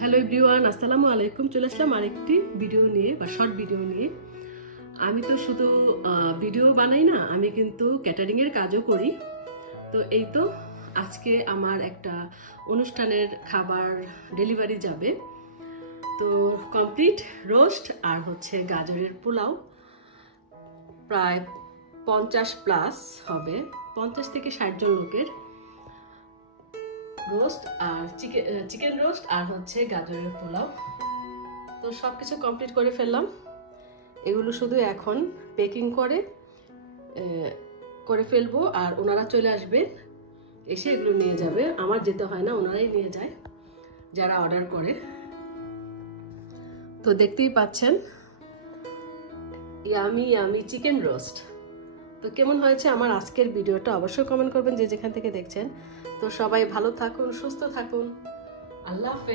Hello everyone, আসসালামু আলাইকুম। চলে আসলাম আরেকটি ভিডিও নিয়ে বা শর্ট ভিডিও নিয়ে। আমি তো শুধু ভিডিও বানাই না, আমি কিন্তু ক্যাটারিং এর কাজও করি। তো এই তো আজকে আমার একটা অনুষ্ঠানের খাবার ডেলিভারি যাবে। তো কমপ্লিট রোস্ট আর হচ্ছে গাজরের পোলাও, প্রায় 50+ হবে, 50 থেকে 60 জন লোকের রোস্ট আর চিকেন রোস্ট আর হচ্ছে গাজরের পোলাও। তো সবকিছু কমপ্লিট করে ফেললাম। এগুলো শুধু এখন প্যাকিং করে ফেলবো আর ওনারা চলে আসবে, এসে এগুলো নিয়ে যাবে। আমার যেতে হয় না, ওনারাই নিয়ে যায় যারা অর্ডার করে। তো দেখতেই পাচ্ছেন ইয়ামি ইয়ামি চিকেন রোস্ট। তো কেমন হয়েছে আমার আজকের ভিডিওটা অবশ্যই কমেন্ট করবেন যে যেখান থেকে দেখছেন। তো সবাই ভালো থাকুন, সুস্থ থাকুন, আল্লাহ হাফেজ।